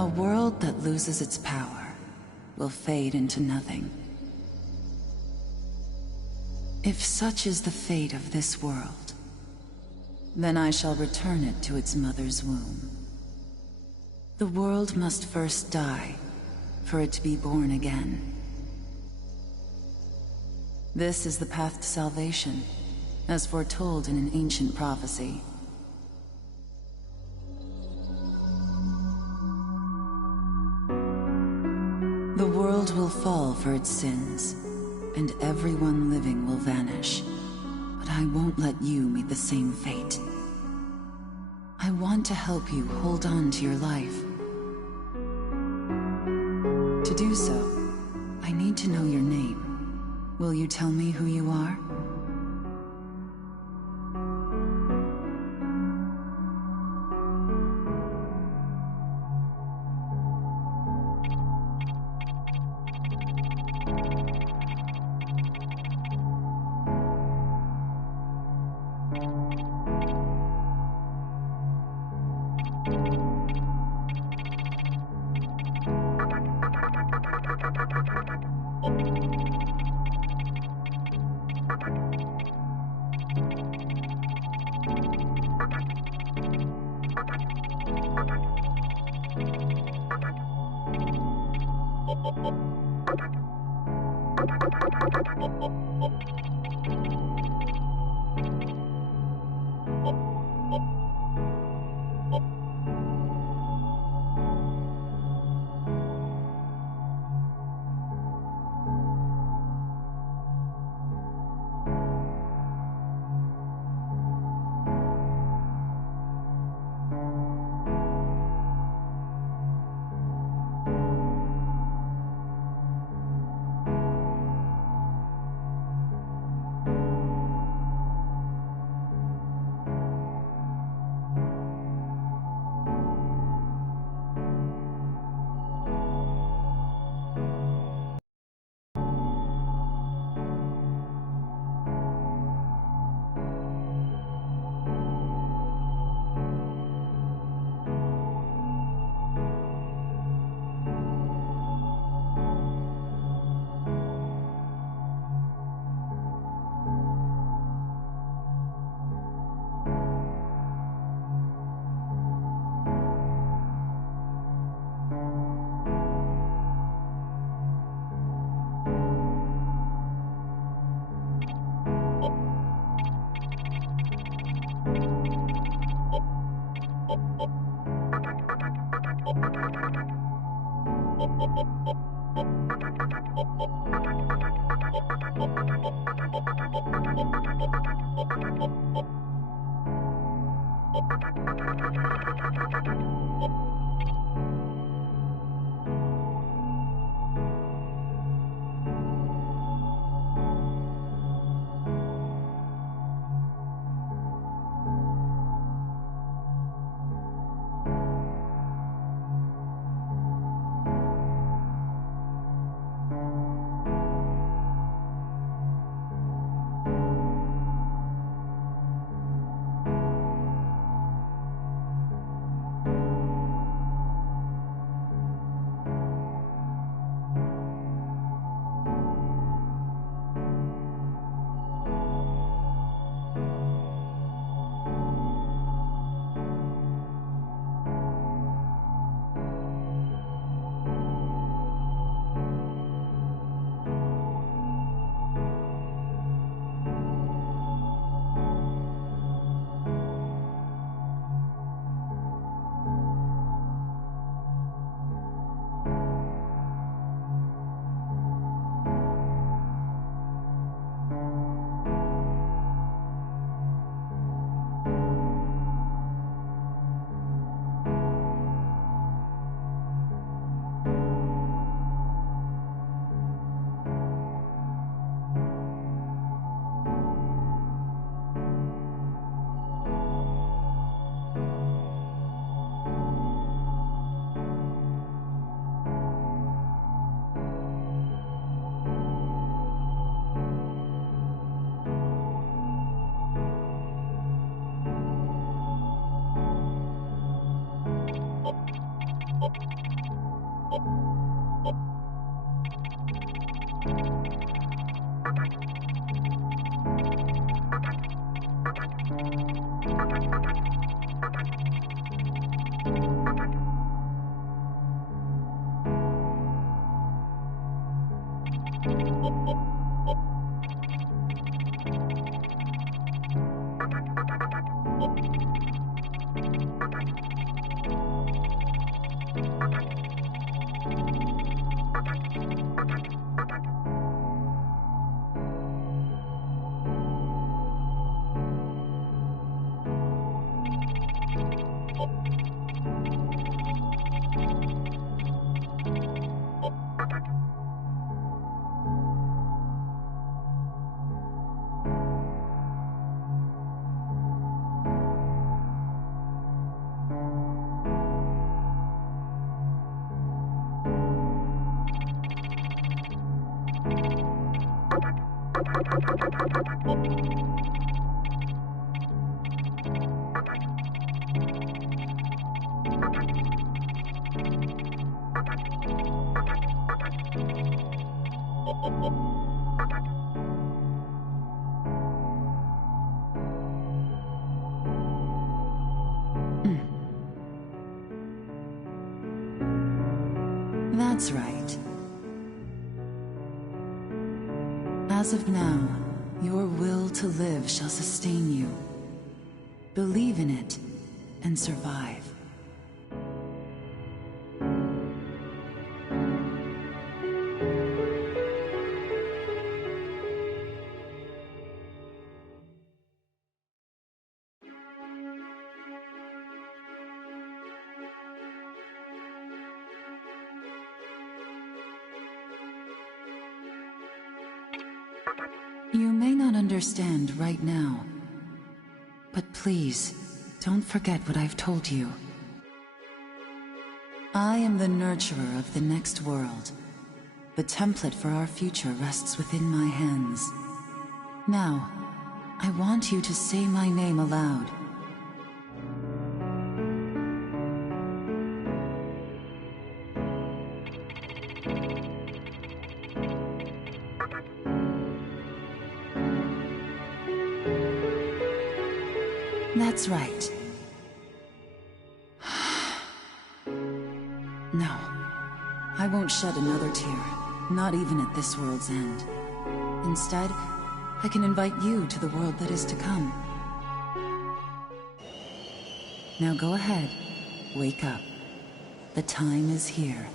A world that loses its power will fade into nothing. If such is the fate of this world, then I shall return it to its mother's womb. The world must first die for it to be born again. This is the path to salvation, as foretold in an ancient prophecy. The world will fall for its sins, and everyone living will vanish. But I won't let you meet the same fate. I want to help you hold on to your life. To do so, I need to know your name. Will you tell me who you are? That's right. As of now, your will to live shall sustain you. Believe in it, and survive. You may not understand right now, but please, don't forget what I've told you. I am the nurturer of the next world. The template for our future rests within my hands. Now, I want you to say my name aloud. That's right. No, I won't shed another tear, not even at this world's end. Instead, I can invite you to the world that is to come. Now go ahead, wake up. The time is here.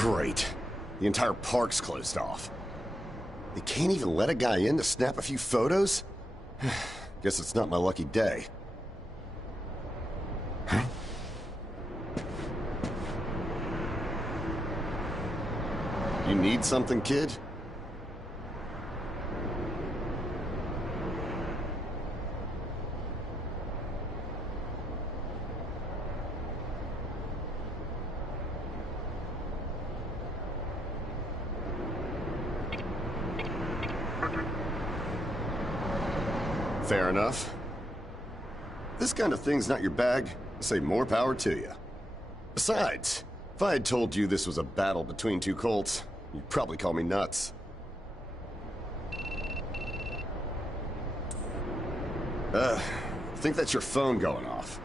Great. The entire park's closed off. They can't even let a guy in to snap a few photos? Guess it's not my lucky day. Huh? You need something, kid? Fair enough. This kind of thing's not your bag, I say more power to you. Besides, if I had told you this was a battle between two Colts, you'd probably call me nuts. I think that's your phone going off.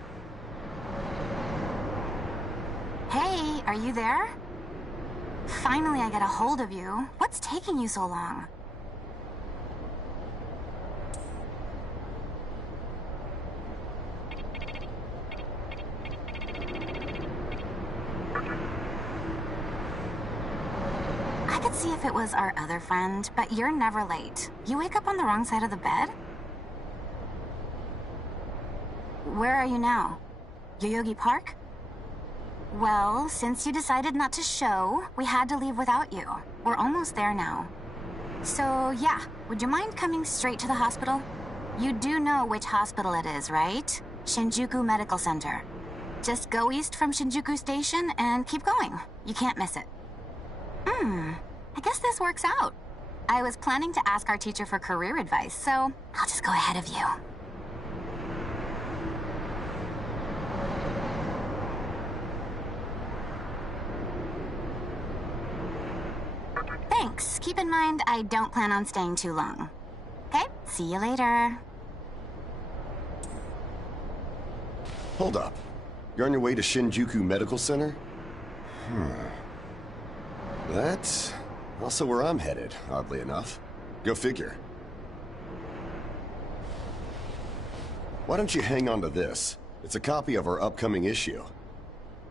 are you there? Finally, I get a hold of you. What's taking you so long? I could see if it was our other friend, but you're never late. You wake up on the wrong side of the bed? Where are you now? Yoyogi Park? Well, since you decided not to show, we had to leave without you. We're almost there now. So, yeah, would you mind coming straight to the hospital? You do know which hospital it is, right? Shinjuku Medical Center. Just go east from Shinjuku Station and keep going. You can't miss it. I guess this works out. I was planning to ask our teacher for career advice, so I'll just go ahead of you. Thanks. Keep in mind, I don't plan on staying too long. Okay, see you later. Hold up. You're on your way to Shinjuku Medical Center? That's also where I'm headed, oddly enough. Go figure. Why don't you hang on to this? It's a copy of our upcoming issue.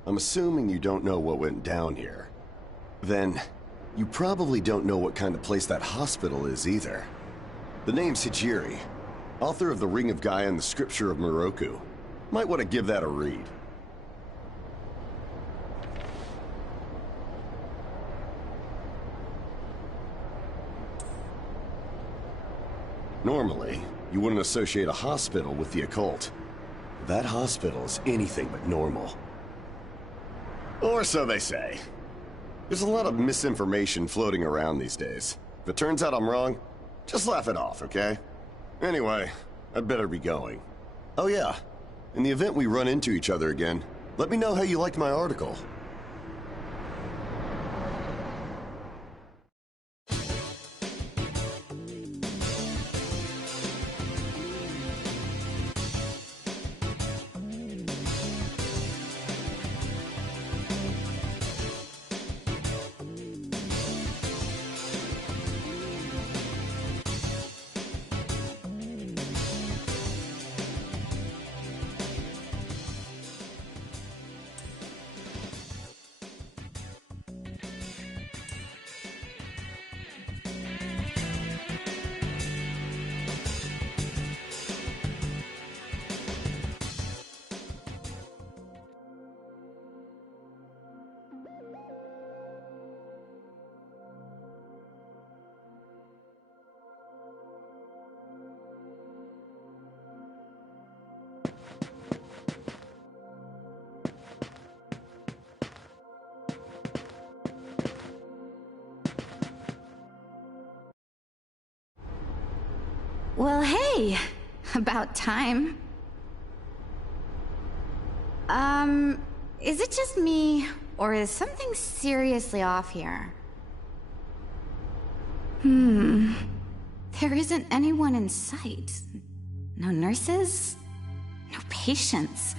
I'm assuming you don't know what went down here. Then, you probably don't know what kind of place that hospital is either. The name's Hijiri, author of The Ring of Gaia and the Scripture of Moroku. Might want to give that a read. Normally, you wouldn't associate a hospital with the occult. That hospital is anything but normal. Or so they say. There's a lot of misinformation floating around these days. If it turns out I'm wrong, just laugh it off, okay? Anyway, I'd better be going. Oh yeah, in the event we run into each other again, let me know how you liked my article. Well, hey! About time. Is it just me, or is something seriously off here? There isn't anyone in sight. No nurses? No patients.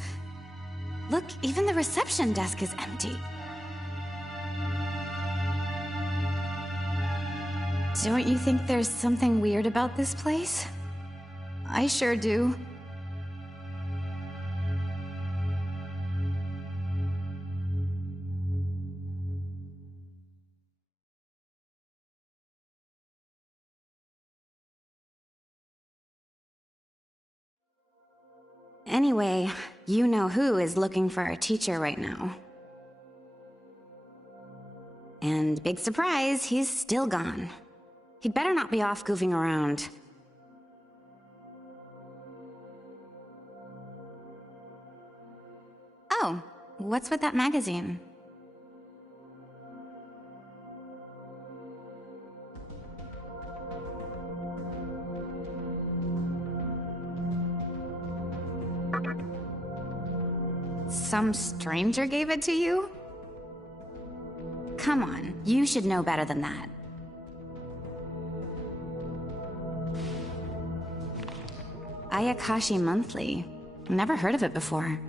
Look, even the reception desk is empty. Don't you think there's something weird about this place? I sure do. Anyway, you know who is looking for a teacher right now. And big surprise, he's still gone. He'd better not be off goofing around. Oh, what's with that magazine? Some stranger gave it to you? Come on, you should know better than that. Ayakashi Monthly. Never heard of it before.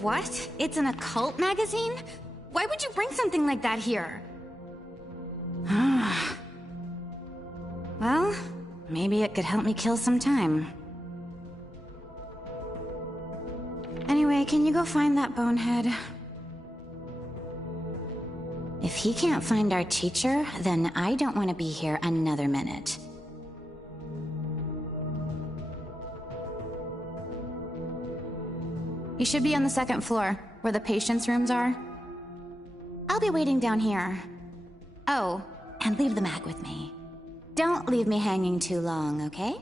What? It's an occult magazine? Why would you bring something like that here? Well, maybe it could help me kill some time. Anyway, can you go find that bonehead? If he can't find our teacher, then I don't want to be here another minute. You should be on the second floor, where the patients' rooms are. I'll be waiting down here. Oh, and leave the mag with me. Don't leave me hanging too long, okay?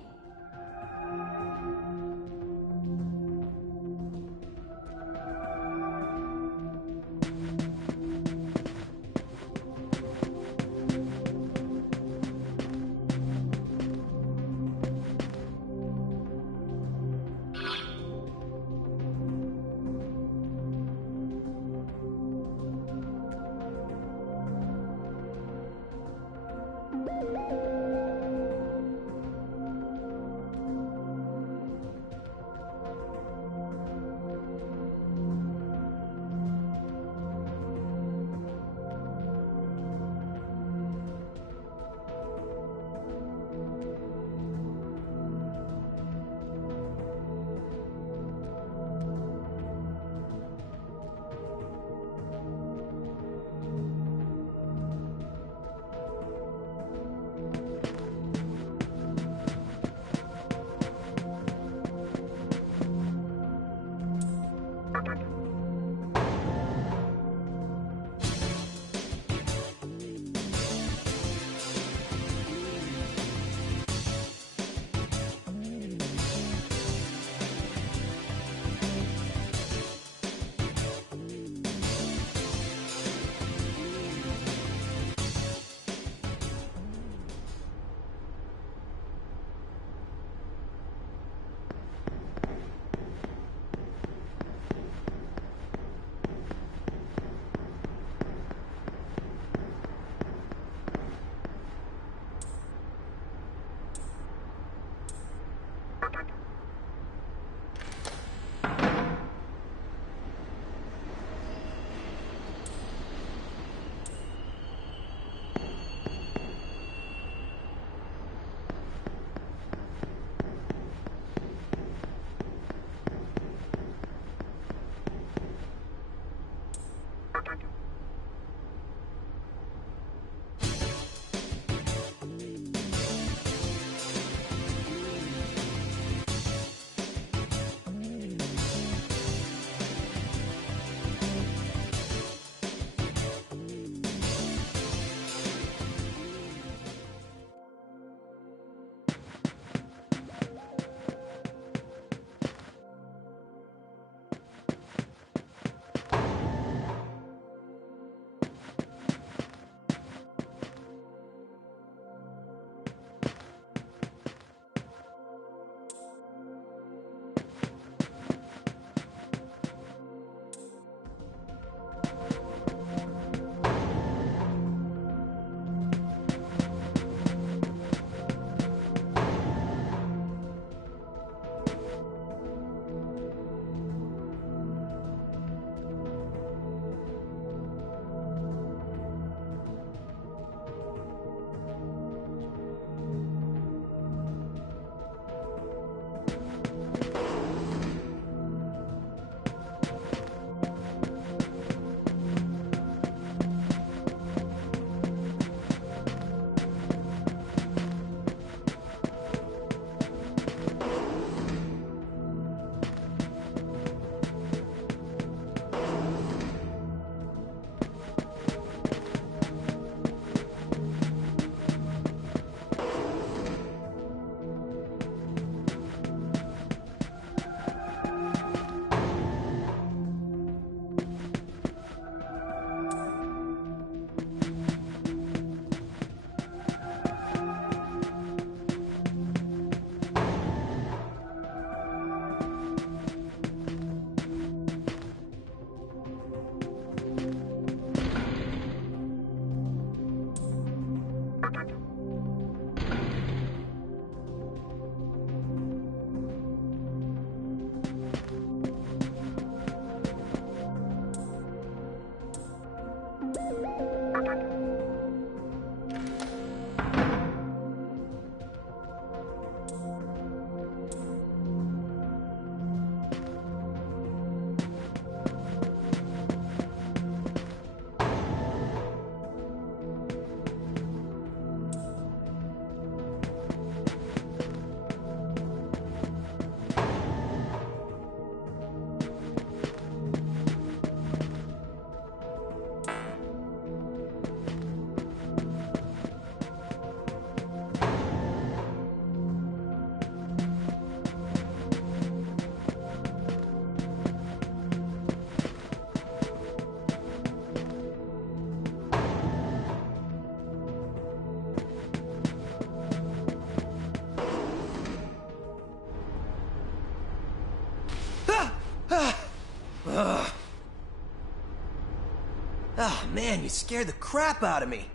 Oh man, you scared the crap out of me.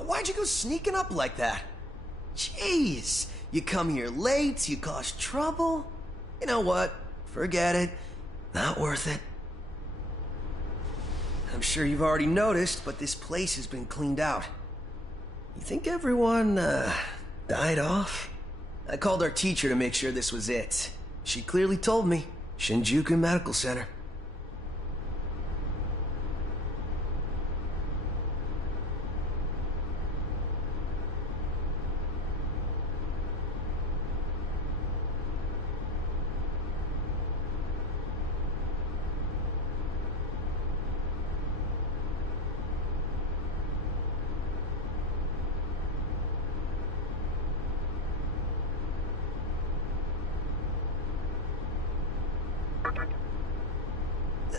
Why'd you go sneaking up like that? Jeez, you come here late, you cause trouble. You know what? Forget it. Not worth it. I'm sure you've already noticed, but this place has been cleaned out. You think everyone, died off? I called our teacher to make sure this was it. She clearly told me. Shinjuku Medical Center.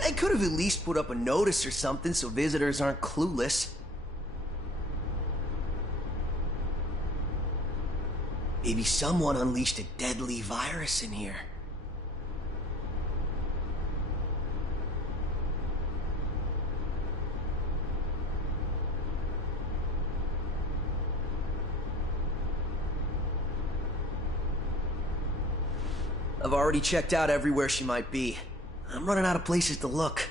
They could have at least put up a notice or something so visitors aren't clueless. Maybe someone unleashed a deadly virus in here. I've already checked out everywhere she might be. I'm running out of places to look.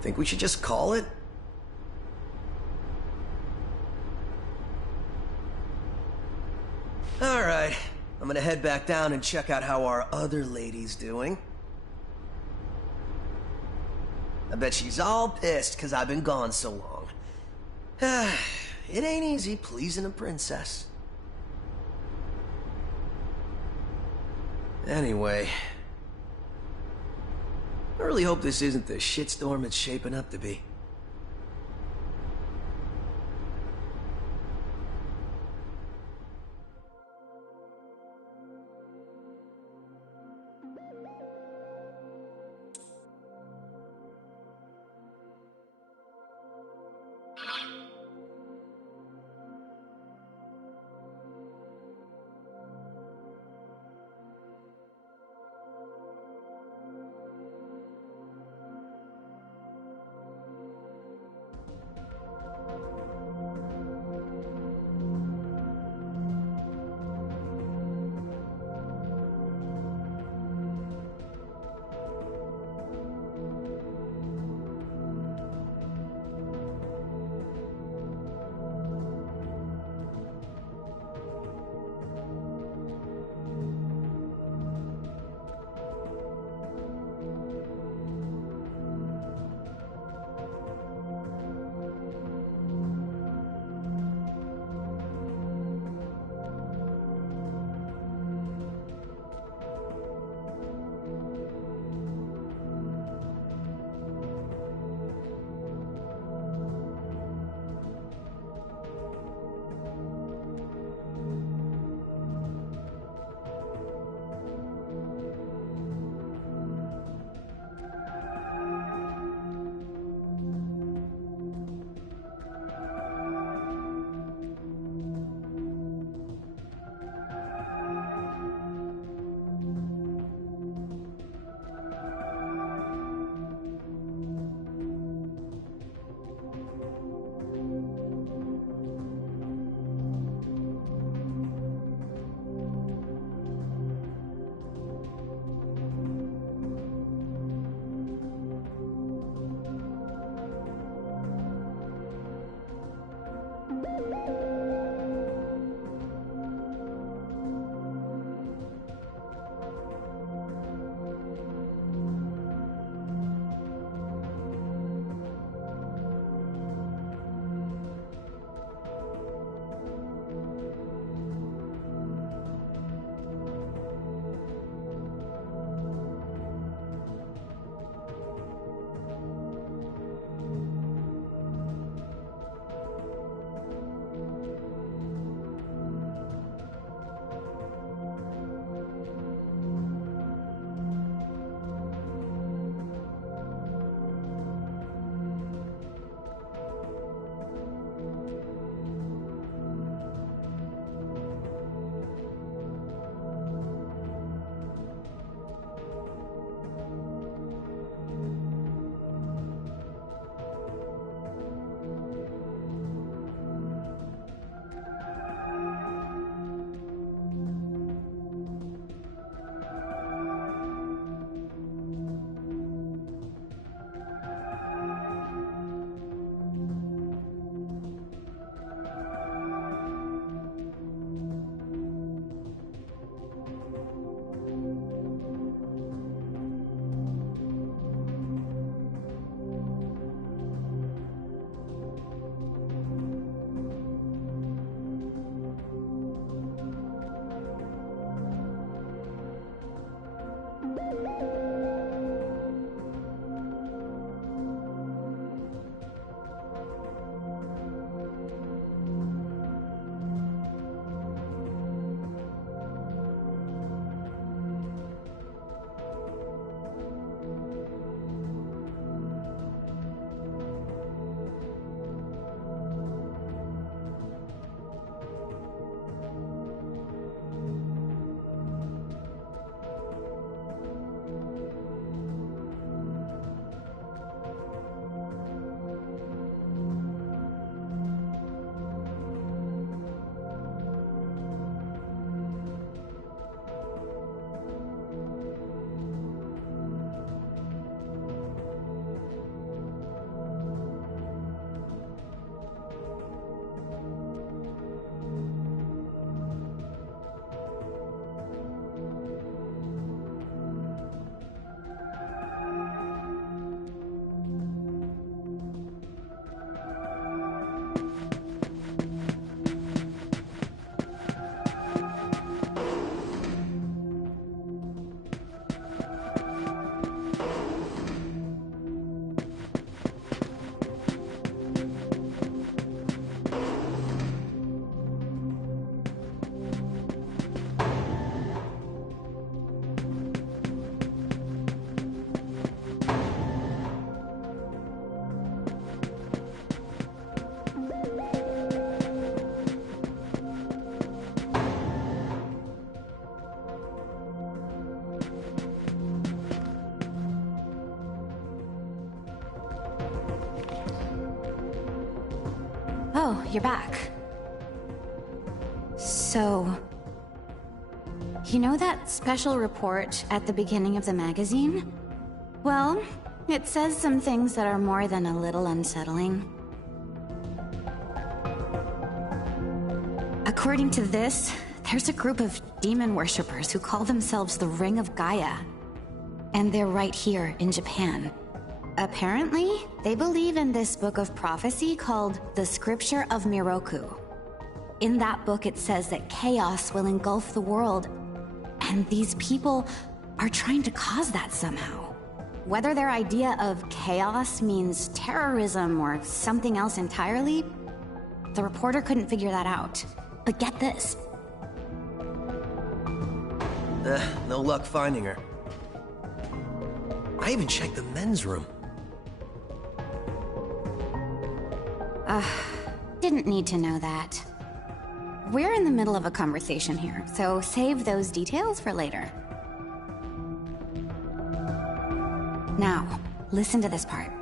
Think we should just call it? Alright, I'm gonna head back down and check out how our other lady's doing. I bet she's all pissed because I've been gone so long. It ain't easy pleasing a princess. Anyway, I really hope this isn't the shitstorm it's shaping up to be. Oh, you're back. So... You know that special report at the beginning of the magazine? Well, it says some things that are more than a little unsettling. According to this, there's a group of demon worshippers who call themselves the Ring of Gaia. And they're right here in Japan. Apparently, they believe in this book of prophecy called the Scripture of Miroku. In that book, it says that chaos will engulf the world, and these people are trying to cause that somehow. Whether their idea of chaos means terrorism or something else entirely, the reporter couldn't figure that out. But get this. No luck finding her. I even checked the men's room. Didn't need to know that. We're in the middle of a conversation here, so save those details for later. Now, listen to this part.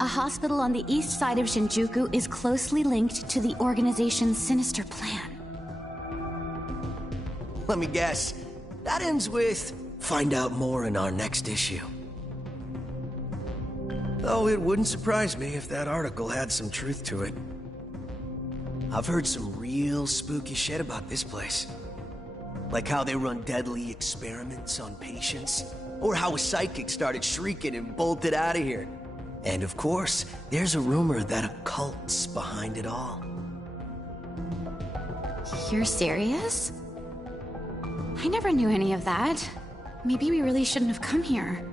A hospital on the east side of Shinjuku is closely linked to the organization's sinister plan. Let me guess. That ends with, find out more in our next issue. Though it wouldn't surprise me if that article had some truth to it. I've heard some real spooky shit about this place. Like how they run deadly experiments on patients, or how a psychic started shrieking and bolted out of here. And of course, there's a rumor that a cult's behind it all. You're serious? I never knew any of that. Maybe we really shouldn't have come here.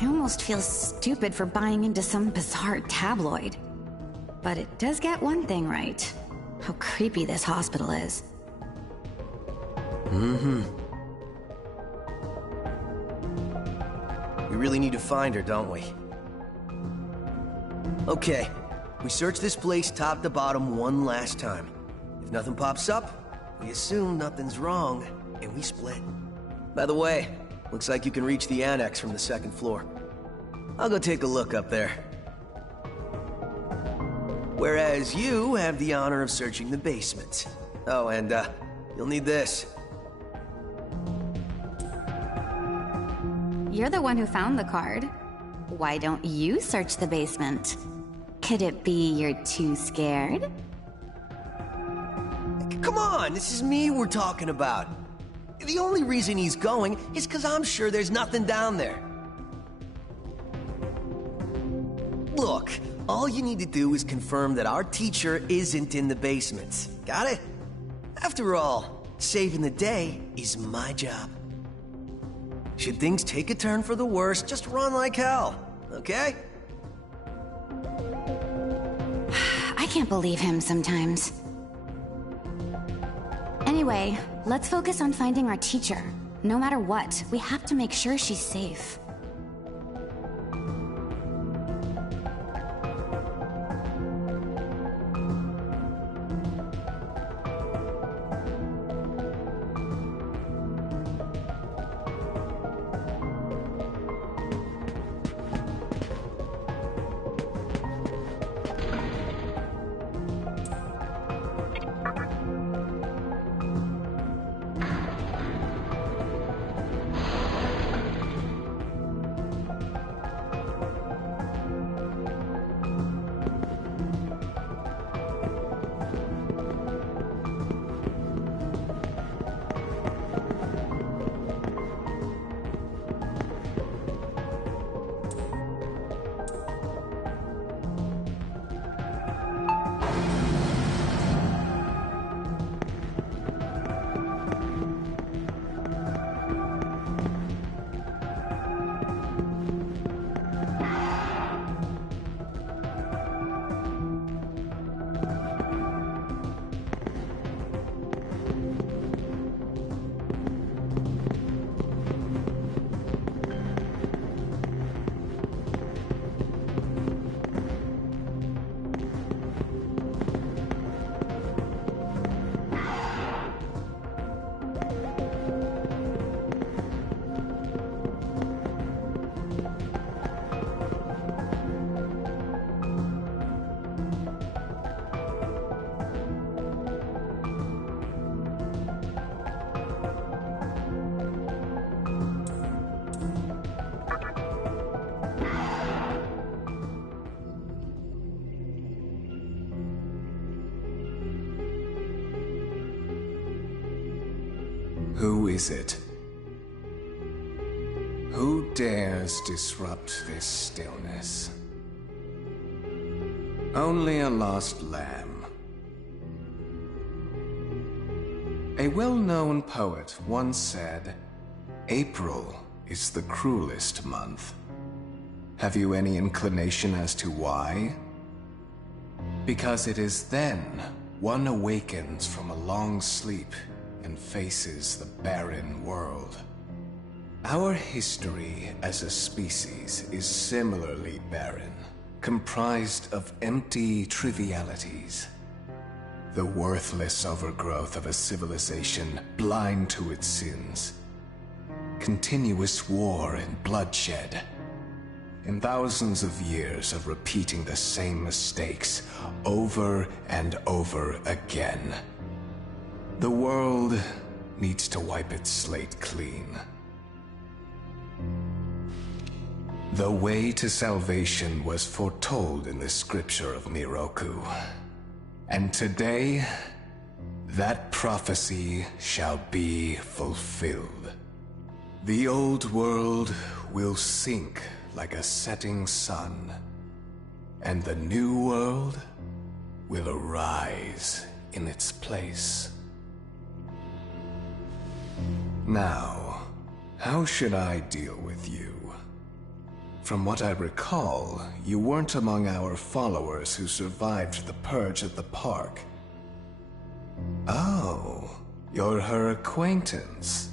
I almost feel stupid for buying into some bizarre tabloid. But it does get one thing right. How creepy this hospital is. Mm-hmm. We really need to find her, don't we? Okay, we search this place top to bottom one last time. If nothing pops up, we assume nothing's wrong, and we split. By the way, looks like you can reach the annex from the second floor. I'll go take a look up there. Whereas you have the honor of searching the basement. Oh, and, you'll need this. You're the one who found the card. Why don't you search the basement? Could it be you're too scared? Come on, this is me we're talking about. The only reason he's going is because I'm sure there's nothing down there. Look, all you need to do is confirm that our teacher isn't in the basement. Got it? After all, saving the day is my job. Should things take a turn for the worse, just run like hell, okay? I can't believe him sometimes. Anyway, let's focus on finding our teacher. No matter what, we have to make sure she's safe. Who is it? Who dares disrupt this stillness? Only a lost lamb. A well-known poet once said, "April is the cruelest month." Have you any inclination as to why? Because it is then one awakens from a long sleep and faces the barren world. Our history as a species is similarly barren, comprised of empty trivialities. The worthless overgrowth of a civilization blind to its sins. Continuous war and bloodshed. And thousands of years of repeating the same mistakes over and over again. The world needs to wipe its slate clean. The way to salvation was foretold in the scripture of Miroku. And today, that prophecy shall be fulfilled. The old world will sink like a setting sun, and the new world will arise in its place. Now, how should I deal with you? From what I recall, you weren't among our followers who survived the purge at the park. Oh, you're her acquaintance.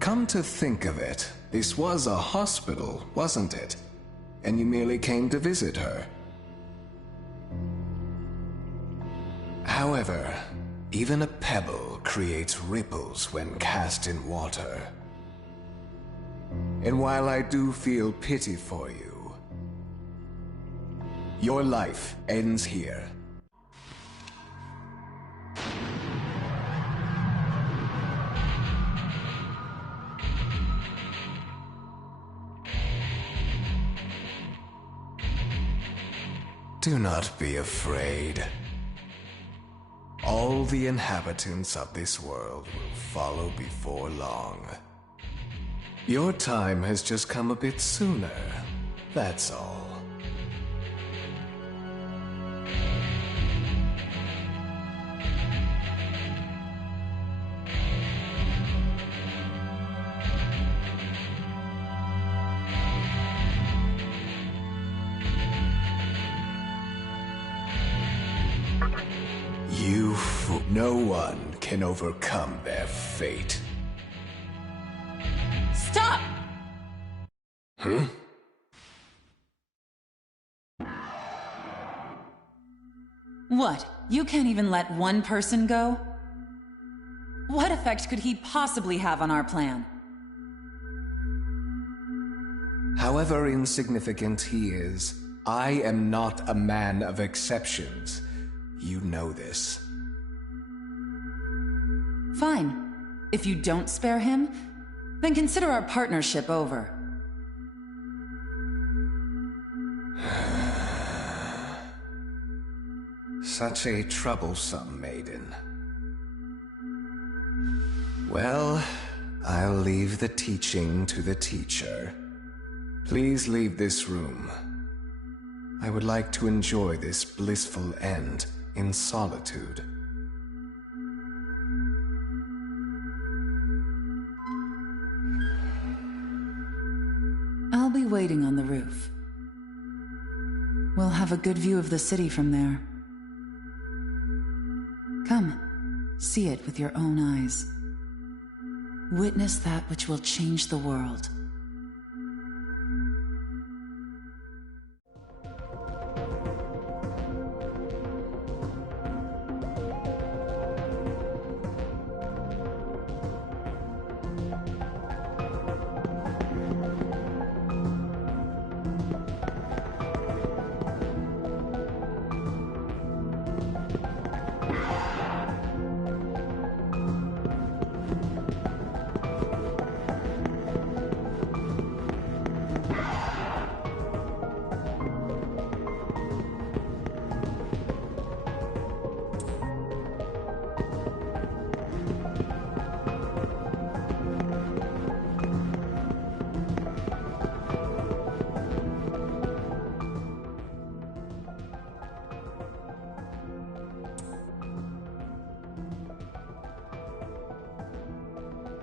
Come to think of it, this was a hospital, wasn't it? And you merely came to visit her. However, even a pebble creates ripples when cast in water. And while I do feel pity for you, your life ends here. Do not be afraid. All the inhabitants of this world will follow before long. Your time has just come a bit sooner, that's all. No one can overcome their fate. Stop! Huh? What? You can't even let one person go? What effect could he possibly have on our plan? However insignificant he is, I am not a man of exceptions. You know this. Fine. If you don't spare him, then consider our partnership over. Such a troublesome maiden. Well, I'll leave the teaching to the teacher. Please leave this room. I would like to enjoy this blissful end in solitude. I'll be waiting on the roof. We'll have a good view of the city from there. Come, see it with your own eyes. Witness that which will change the world.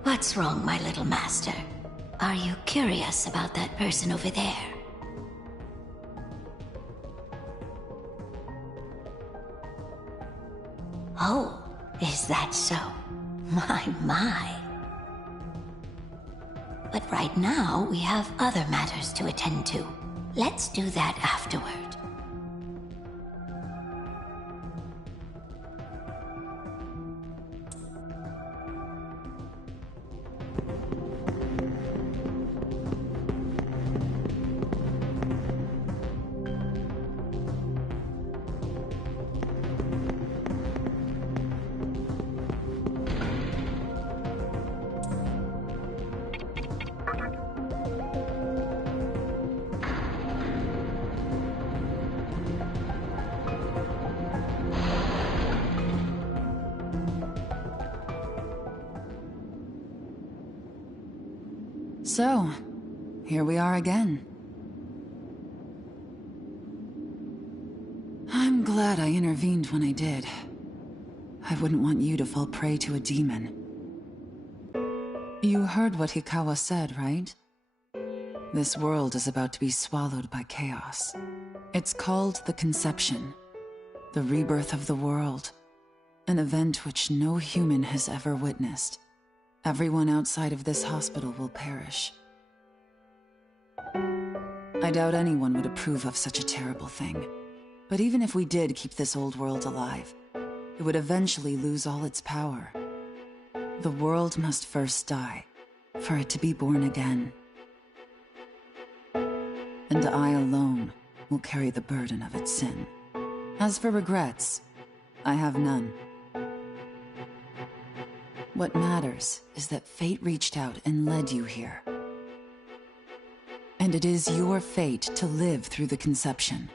What's wrong, my little master? Are you curious about that person over there? Oh, is that so? My. But right now, we have other matters to attend to. Let's do that afterward. So, here we are again. I'm glad I intervened when I did. I wouldn't want you to fall prey to a demon. You heard what Hikawa said, right? This world is about to be swallowed by chaos. It's called the Conception, the rebirth of the world, an event which no human has ever witnessed. Everyone outside of this hospital will perish. I doubt anyone would approve of such a terrible thing. But even if we did keep this old world alive, it would eventually lose all its power. The world must first die, for it to be born again. And I alone will carry the burden of its sin. As for regrets, I have none. What matters is that fate reached out and led you here. And it is your fate to live through the Conception.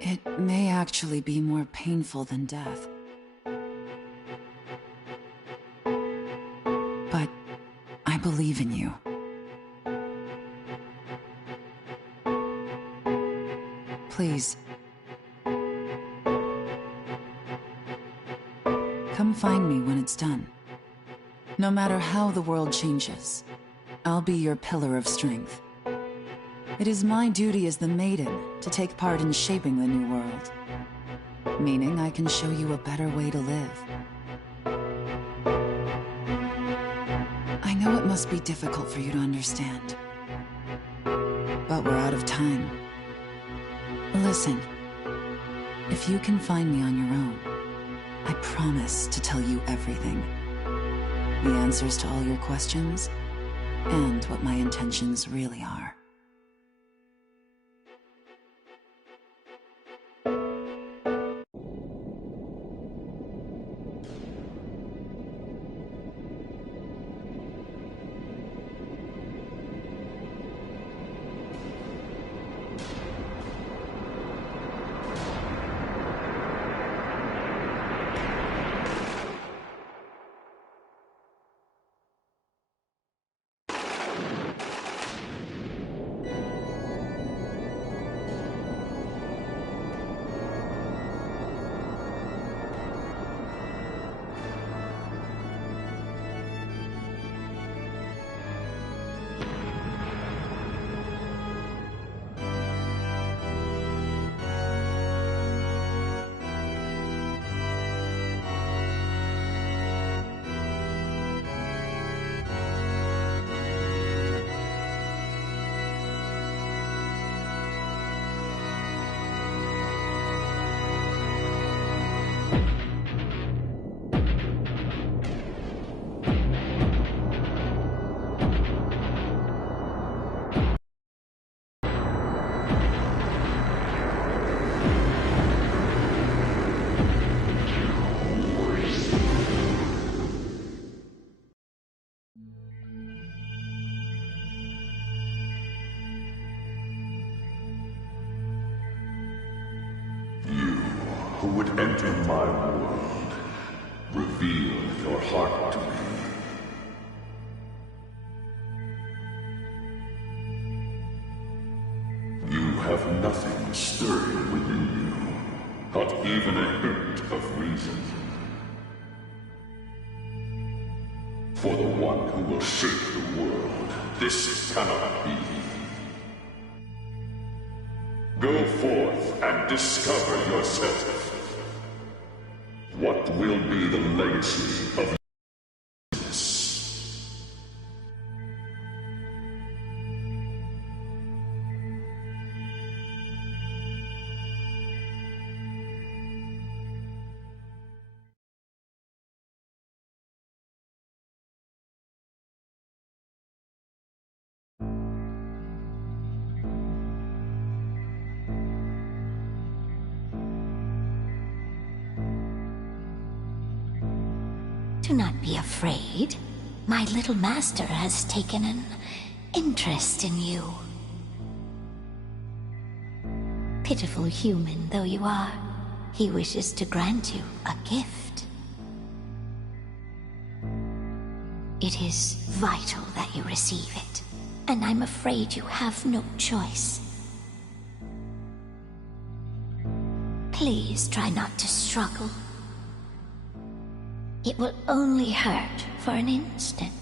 It may actually be more painful than death. But I believe in you. Please. Come find me when it's done. No matter how the world changes, I'll be your pillar of strength. It is my duty as the Maiden to take part in shaping the new world. Meaning I can show you a better way to live. I know it must be difficult for you to understand. But we're out of time. Listen, if you can find me on your own, I promise to tell you everything. The answers to all your questions, and what my intentions really are. Who would enter my world, reveal your heart to me. You have nothing stirring within you, not even a hint of reason. For the one who will shape the world, this cannot be. Go forth and discover yourself. What will be the legacy of this? Do not be afraid. My little master has taken an interest in you. Pitiful human though you are, he wishes to grant you a gift. It is vital that you receive it, and I'm afraid you have no choice. Please try not to struggle. It will only hurt for an instant.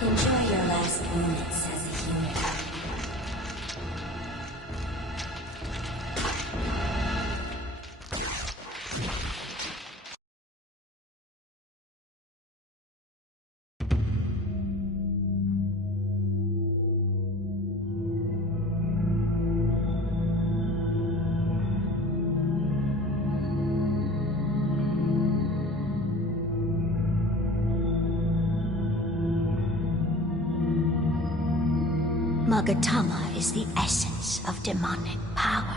Enjoy your last moments as a human. Magatama is the essence of demonic power.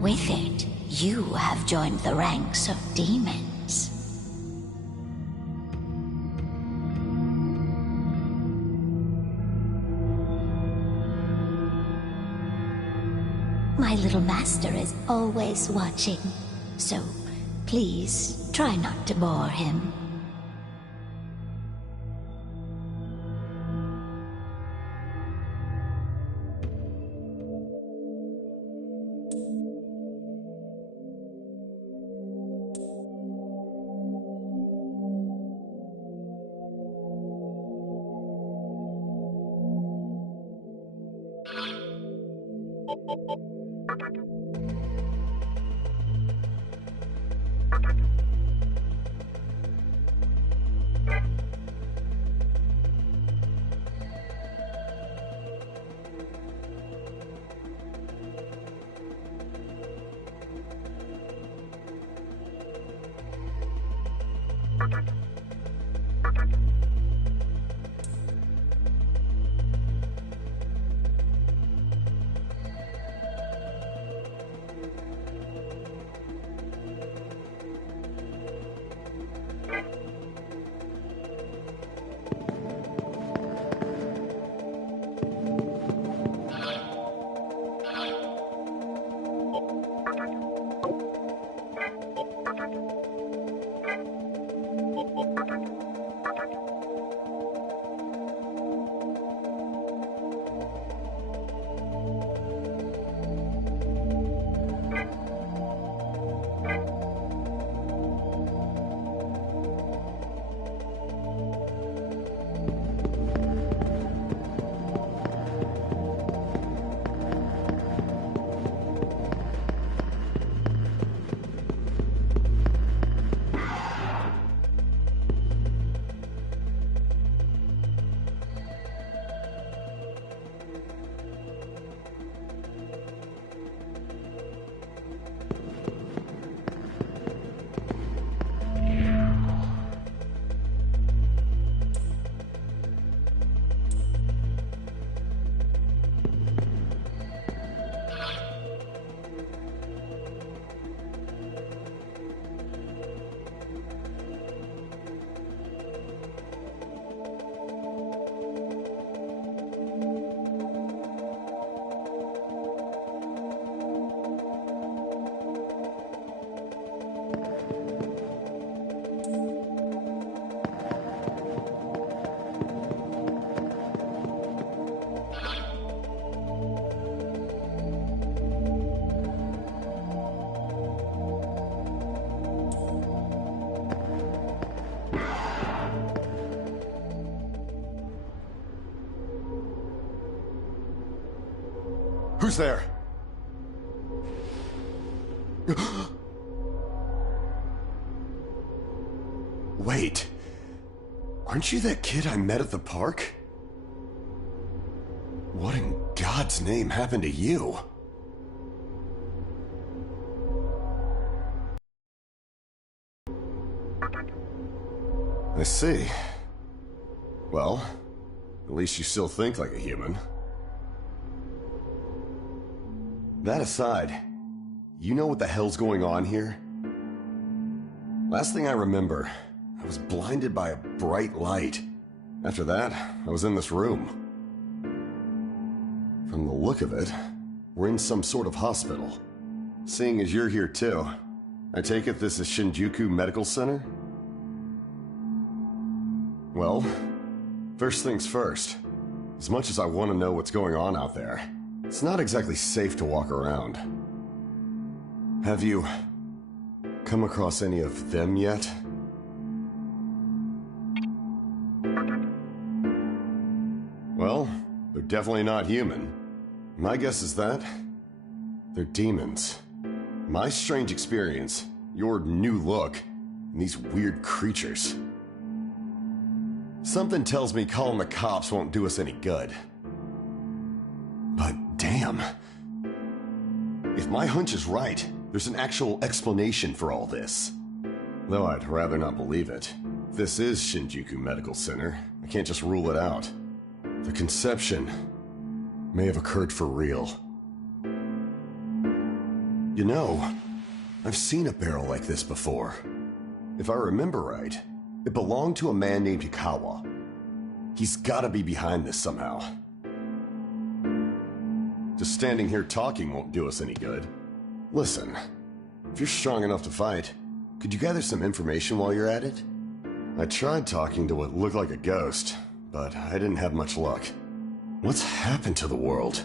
With it, you have joined the ranks of demons. My little master is always watching, so please try not to bore him. Who's there? Wait. Aren't you that kid I met at the park? What in God's name happened to you? I see. Well, at least you still think like a human. That aside, you know what the hell's going on here? Last thing I remember, I was blinded by a bright light. After that, I was in this room. From the look of it, we're in some sort of hospital. Seeing as you're here too, I take it this is Shinjuku Medical Center? Well, first things first. As much as I want to know what's going on out there, it's not exactly safe to walk around. Have you come across any of them yet? Well, they're definitely not human. My guess is that they're demons. My strange experience, your new look, and these weird creatures. Something tells me calling the cops won't do us any good. But damn. If my hunch is right, there's an actual explanation for all this. Though I'd rather not believe it. If this is Shinjuku Medical Center, I can't just rule it out. The conception may have occurred for real. You know, I've seen a barrel like this before. If I remember right, it belonged to a man named Yukawa. He's gotta be behind this somehow. Just standing here talking won't do us any good. Listen, if you're strong enough to fight, could you gather some information while you're at it? I tried talking to what looked like a ghost, but I didn't have much luck. What's happened to the world?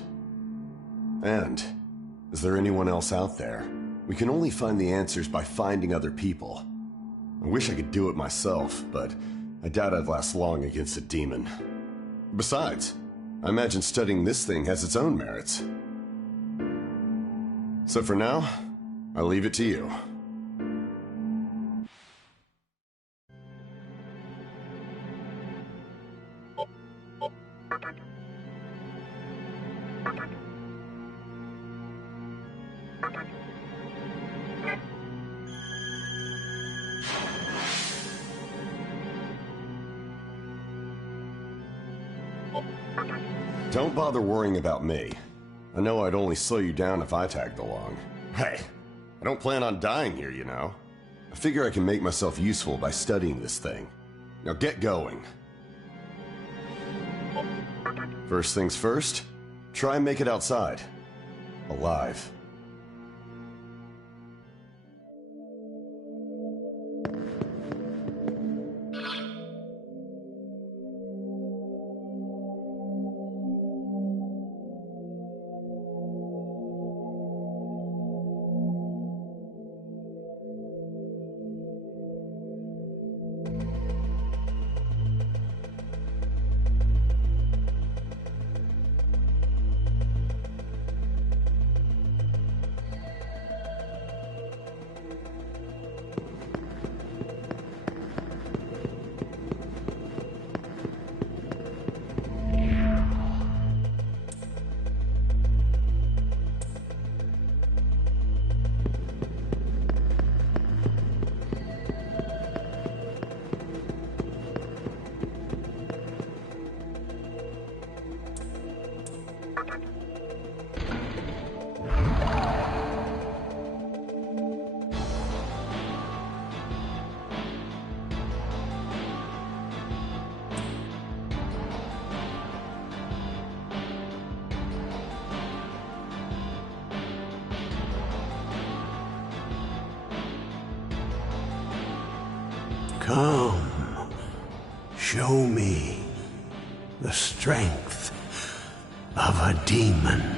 And, is there anyone else out there? We can only find the answers by finding other people. I wish I could do it myself, but I doubt I'd last long against a demon. Besides, I imagine studying this thing has its own merits. So for now, I'll leave it to you. Don't bother worrying about me. I know I'd only slow you down if I tagged along. Hey, I don't plan on dying here, you know. I figure I can make myself useful by studying this thing. Now get going. First things first, try and make it outside. Alive. Come, show me the strength of a demon.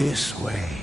This way.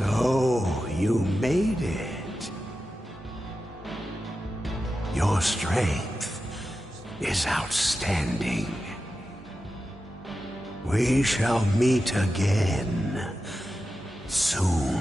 So, you made it. Your strength is outstanding. We shall meet again soon.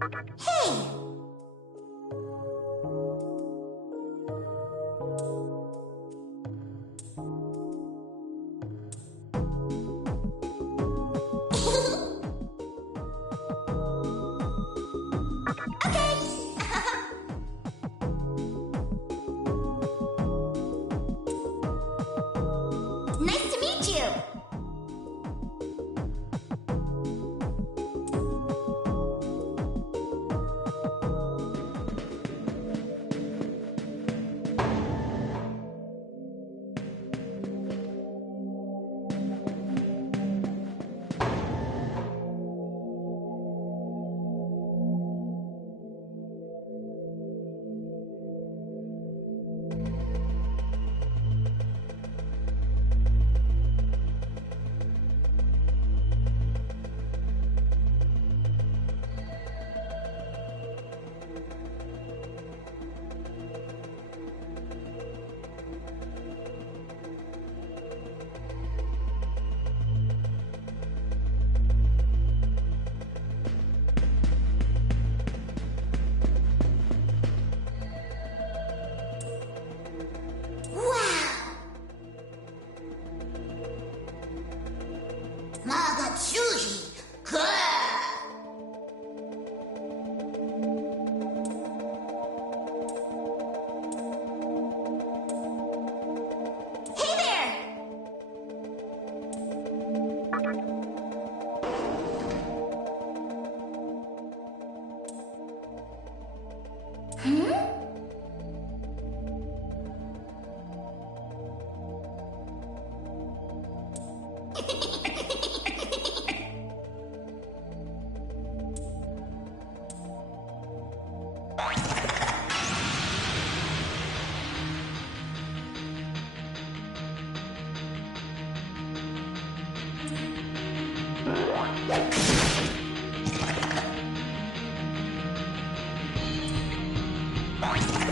Hey! Nice to meet you! Magatsuji! Hey there! Hmm? Bye.